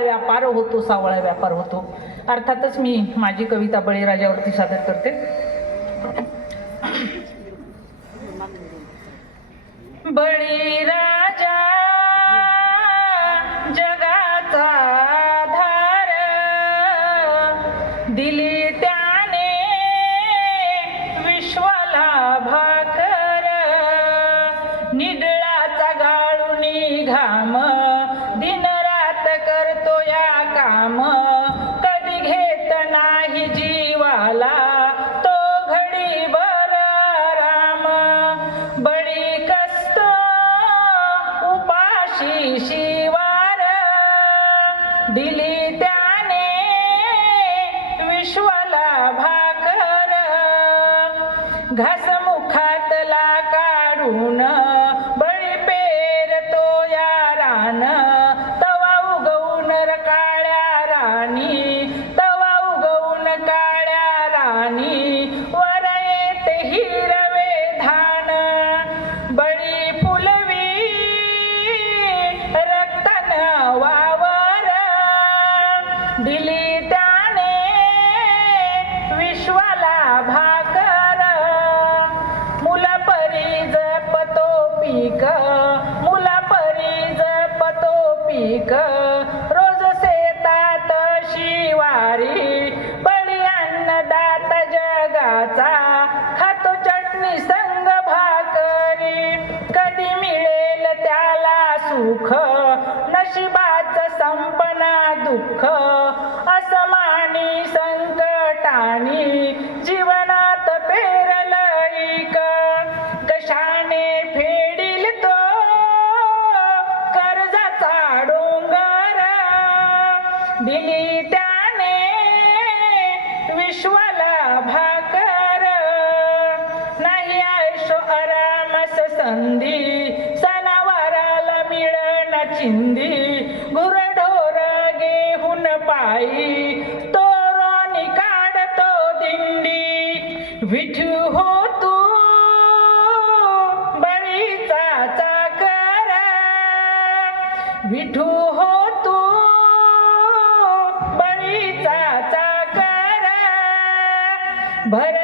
व्यापार होतो सावळा व्यापार होतो. अर्थातच मी माझी कविता बळीराजावरती सादर करते. बळीराजा जगाचा धार दिली उपाशी शिवार दिली त्याने विश्वाला भाकर. घसमुखातला काढून विश्वाला भाकर. मुला परी जपतो पीक. मुला परी जपतो पीक. रोज शेतात शिवारी. बळी अन्नदात जगाचा. खातो चटणी संग भाकरी. कधी मिळेल त्याला सुख. नशिबा प्राणी जीवनात पेरल कशाने फेडील तो? कर्जाचा डोंगर. दिली त्याने विश्वाला भाकर. नाही आयुष्य आरामस संधी सणावाराला मिळण चिंदी. गुरु विठू हो तू बळीचा चाकर. विठू हो तू बळीचा चाकर. भर